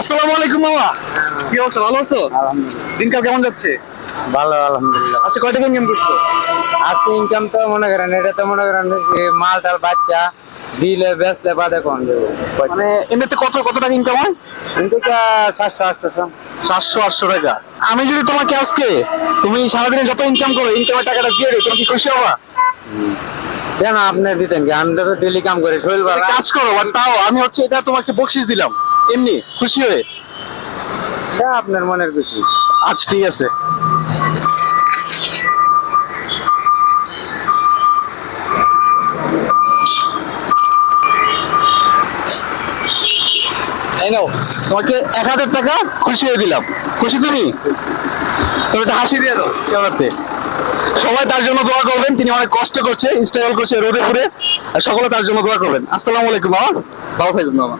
আসসালামু আলাইকুম মামা, কি অবস্থা? ভালো আছো? আলহামদুলিল্লাহ দিনকাল কেমন যাচ্ছে? ভালো, আলহামদুলিল্লাহ। আচ্ছা, কয় টাকা ইনকাম করছো? আজকে ইনকাম তো মনে করেন, এটা তো মনে করেন যে মাল টাল বাচ্চা দিলে বেচলে বাদে কোন দেবো, মানে এমনিতে কত কত টাকা ইনকাম হয়? কিন্তু 700-800। 700-800 টাকা। আমি যদি তোমাকে আজকে, তুমি সারাদিনে যত ইনকাম করো ইনকামের টাকাটা দিয়ে দিই, তুমি কি খুশি হবা? কেন আপনি দিতেন কি? আমি তো ডেলি কাম করি, শরীর একটা ভালো। কাজ করো, বাট তাও আমি হচ্ছে এটা তোমাকে বকশিস দিলাম এমনি খুশি হয়ে। এটা আপনার মনের খুশি। আচ্ছা ঠিক আছে। এই নাও, তোমাকে 1000 টাকা খুশি হয়ে দিলাম। খুশি তুমি? তুমি একটা হাসি দিয়ে দাও ক্যামেরাতে। সবাই তার জন্য দোয়া করবেন, তিনি অনেক কষ্ট করছে, স্ট্রাগল করছে রোদে পুড়ে। আর সকলে তার জন্য দোয়া করবেন। আসসালামু আলাইকুম মামা, ভালো থাকবেন মামা।